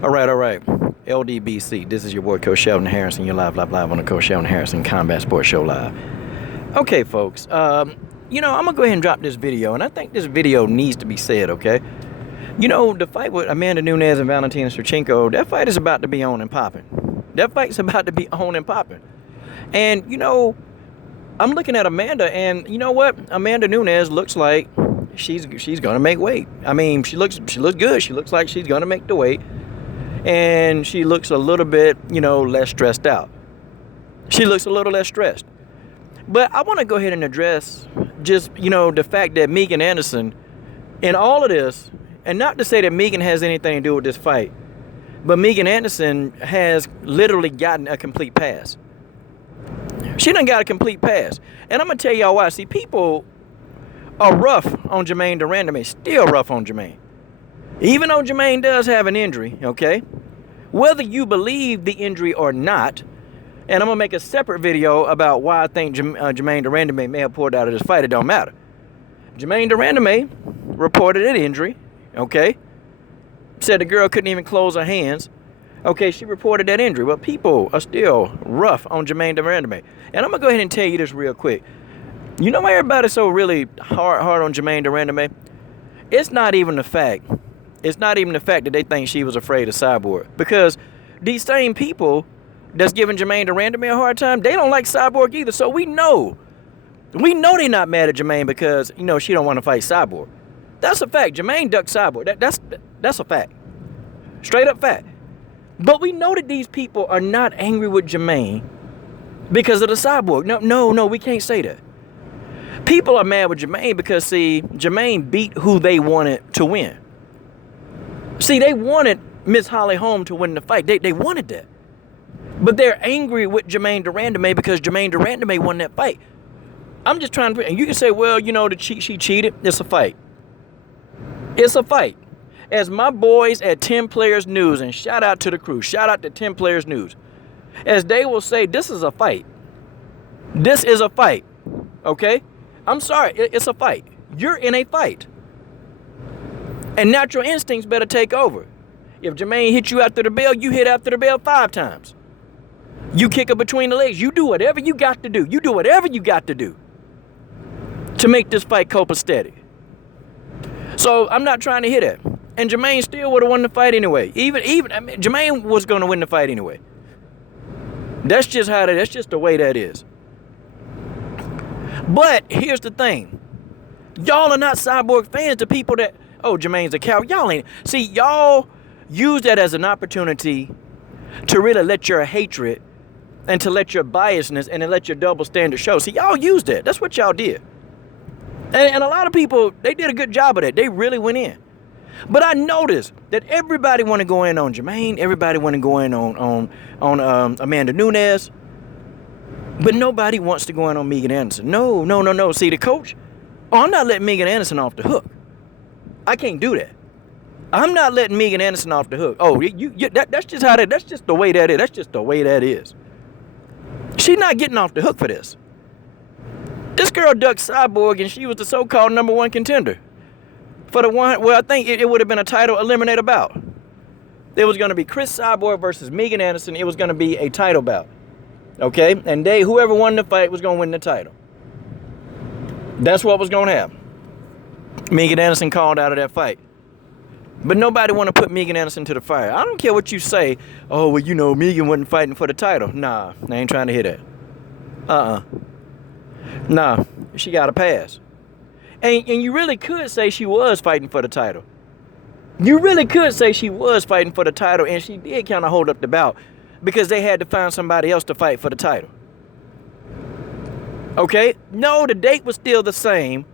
All right, all right. LDBC, this is your boy Coach Sheldon Harrison. You're live on the Coach Sheldon Harrison Combat Sports Show Live. Okay, folks, I'm going to go ahead and drop this video, and I think this video needs to be said, okay? The fight with Amanda Nunes and Valentina Shevchenko, that fight is about to be on and popping. That fight's about to be on and popping. And, I'm looking at Amanda, and you know what? Amanda Nunes looks like she's going to make weight. I mean, she looks good. She looks like she's going to make the weight. And she looks a little bit, less stressed out. She looks a little less stressed. But I want to go ahead and address just, the fact that Megan Anderson, in all of this, and not to say that Megan has anything to do with this fight, but Megan Anderson has literally gotten a complete pass. She done got a complete pass. And I'm going to tell y'all why. See, people are rough on Germaine Randamie, still rough on Germaine. Even though Germaine does have an injury, okay? Whether you believe the injury or not, and I'm going to make a separate video about why I think Germaine Randamie may have pulled out of this fight, it don't matter. Germaine Randamie reported an injury, okay? Said the girl couldn't even close her hands. Okay, she reported that injury, but people are still rough on Germaine Randamie. And I'm going to go ahead and tell you this real quick. You know why everybody's so really hard on Germaine Randamie? It's not even the fact that they think she was afraid of Cyborg. Because these same people that's giving Germaine Randamie a hard time, they don't like Cyborg either. So we know they're not mad at Germaine because, she don't want to fight Cyborg. That's a fact. Germaine ducked Cyborg. That's a fact. Straight up fact. But we know that these people are not angry with Germaine because of the Cyborg. No, we can't say that. People are mad with Germaine because, see, Germaine beat who they wanted to win. See, they wanted Miss Holly Holm to win the fight. They wanted that. But they're angry with Germaine Randamie because Germaine Randamie won that fight. I'm just trying to... And you can say, well, she cheated. It's a fight. It's a fight. As my boys at 10 Players News, and shout out to the crew, shout out to 10 Players News, as they will say, this is a fight. This is a fight. Okay? I'm sorry. It's a fight. You're in a fight. And natural instincts better take over. If Germaine hit you after the bell, you hit after the bell 5 times. You kick her between the legs. You do whatever you got to do. You do whatever you got to do to make this fight copacetic. So I'm not trying to hit it. And Germaine still would have won the fight anyway. Germaine was going to win the fight anyway. That's just the way that is. But here's the thing. Y'all are not Cyborg fans. The people that, Germaine's a coward. Y'all ain't. See, y'all use that as an opportunity to really let your hatred and to let your biasness and to let your double standard show. See, y'all used that. That's what y'all did. And a lot of people, they did a good job of that. They really went in. But I noticed that everybody want to go in on Germaine. Everybody want to go in on Amanda Nunes. But nobody wants to go in on Megan Anderson. No. See, the coach, I'm not letting Megan Anderson off the hook. I can't do that. I'm not letting Megan Anderson off the hook. That's just that's just the way that is. That's just the way that is. She's not getting off the hook for this. This girl ducked Cyborg, and she was the so-called number 1 contender. For the one, I think it would have been a title eliminator bout. There was going to be Chris Cyborg versus Megan Anderson. It was going to be a title bout. Okay? And whoever won the fight was going to win the title. That's what was going to happen. Megan Anderson called out of that fight. But nobody want to put Megan Anderson to the fire. I don't care what you say. Megan wasn't fighting for the title. Nah, I ain't trying to hear that. Nah, she got a pass. And you really could say she was fighting for the title. You really could say she was fighting for the title, and she did kind of hold up the bout because they had to find somebody else to fight for the title. Okay? No, the date was still the same.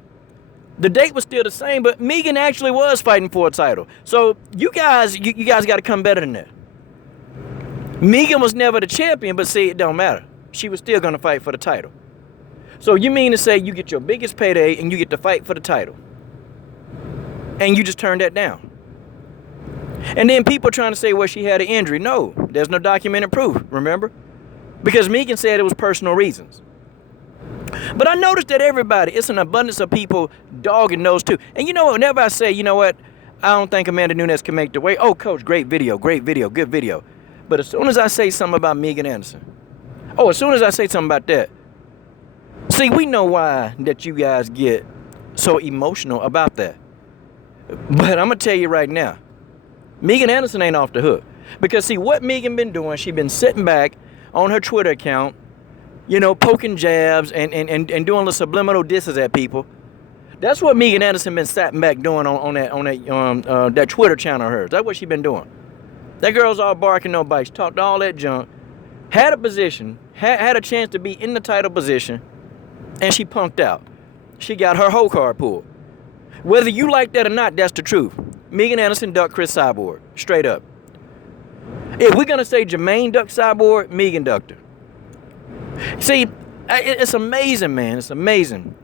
But Megan actually was fighting for a title. So you guys got to come better than that. Megan was never the champion, but see, it don't matter. She was still going to fight for the title. So you mean to say you get your biggest payday and you get to fight for the title? And you just turn that down? And then people trying to say, well, she had an injury. No, there's no documented proof, remember? Because Megan said it was personal reasons. But I noticed that it's an abundance of people dogging those two. And whenever I say, I don't think Amanda Nunes can make the weight. Oh, coach, great video, good video. But as soon as I say something about Megan Anderson, as soon as I say something about that, see, we know why that you guys get so emotional about that. But I'm going to tell you right now, Megan Anderson ain't off the hook. Because, see, what Megan been doing, she been sitting back on her Twitter account, you know, poking jabs and doing the subliminal disses at people. That's what Megan Anderson been sitting back doing on that Twitter channel of hers. That's what she been doing. That girl's all barking no bites, talked all that junk, had a position, had a chance to be in the title position, and she punked out. She got her whole card pulled. Whether you like that or not, that's the truth. Megan Anderson ducked Chris Cyborg, straight up. If we're gonna say Germaine ducked Cyborg, Megan ducked her. See, it's amazing, man. It's amazing.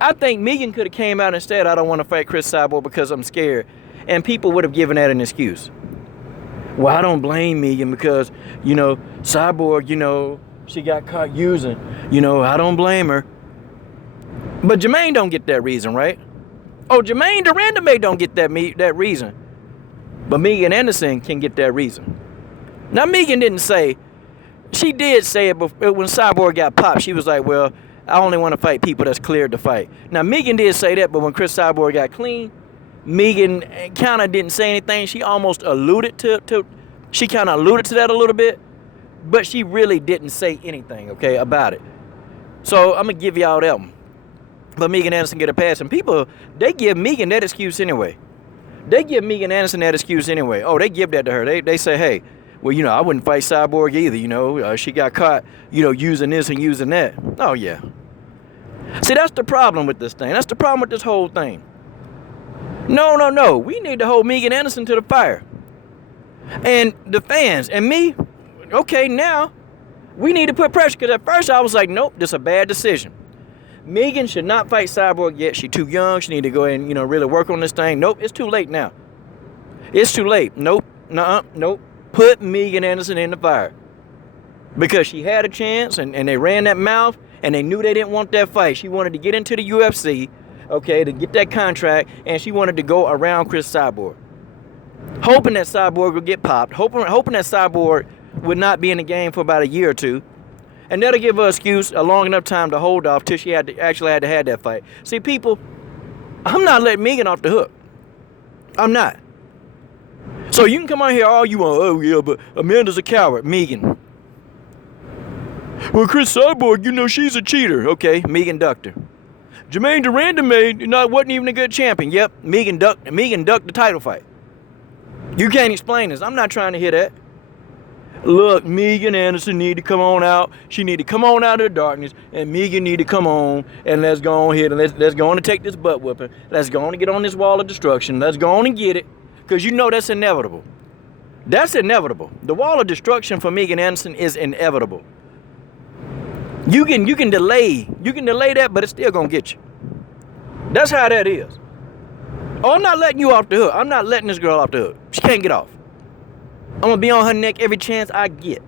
I think Megan could have came out and said, I don't want to fight Chris Cyborg because I'm scared. And people would have given that an excuse. Well, I don't blame Megan because, you know, Cyborg, you know, she got caught using. You know, I don't blame her. But Germaine don't get that reason, right? Oh, Germaine the Randamie don't get that reason. But Megan Anderson can get that reason. Now, Megan didn't say, she did say it before, when Cyborg got popped. She was like, well, I only want to fight people that's cleared to fight. Now, Megan did say that, but when Chris Cyborg got clean, Megan kind of didn't say anything. She almost alluded to she kind of alluded to that a little bit, but she really didn't say anything, okay, about it. So I'm going to give y'all that one. But Megan Anderson get a pass. And people, they give Megan that excuse anyway. They give Megan Anderson that excuse anyway. Oh, they give that to her. They say, hey, well, you know, I wouldn't fight Cyborg either, you know. She got caught, you know, using this and using that. Oh, yeah. See, that's the problem with this thing. That's the problem with this whole thing. No. We need to hold Megan Anderson to the fire. And the fans and me, okay, now we need to put pressure. Because at first I was like, nope, this is a bad decision. Megan should not fight Cyborg yet. She's too young. She need to go ahead and, you know, really work on this thing. Nope, it's too late now. It's too late. Nope. Nope. Put Megan Anderson in the fire. Because she had a chance and they ran that mouth and they knew they didn't want that fight. She wanted to get into the UFC, okay, to get that contract, and she wanted to go around Chris Cyborg. Hoping that Cyborg would get popped. Hoping that Cyborg would not be in the game for about a year or two. And that'll give her an excuse, a long enough time to hold off till she actually had to have that fight. See, people, I'm not letting Megan off the hook. I'm not. So you can come out here all you want. Oh, yeah, but Amanda's a coward. Megan. Well, Chris Cyborg, you know, she's a cheater. Okay, Megan ducked her. Germaine the Randamie, wasn't even a good champion. Yep, Megan ducked the title fight. You can't explain this. I'm not trying to hear that. Look, Megan Anderson need to come on out. She need to come on out of the darkness, and Megan need to come on, and let's go on here and let's go on and take this butt whooping. Let's go on and get on this wall of destruction. Let's go on and get it, because you know that's inevitable. That's inevitable. The wall of destruction for Megan Anderson is inevitable. You can delay that, but it's still gonna get you. That's how that is. Oh, I'm not letting you off the hook. I'm not letting this girl off the hook. She can't get off. I'm gonna be on her neck every chance I get.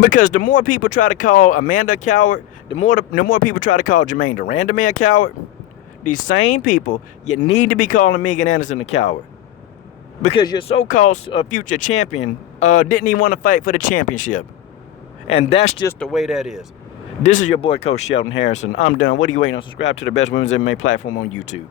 Because the more people try to call Amanda a coward, the more people try to call Germaine the Randamie a coward, these same people, you need to be calling Megan Anderson a coward. Because your so-called future champion didn't even want to fight for the championship. And that's just the way that is. This is your boy, Coach Sheldon Harrison. I'm done. What are you waiting on? Subscribe to the best women's MMA platform on YouTube.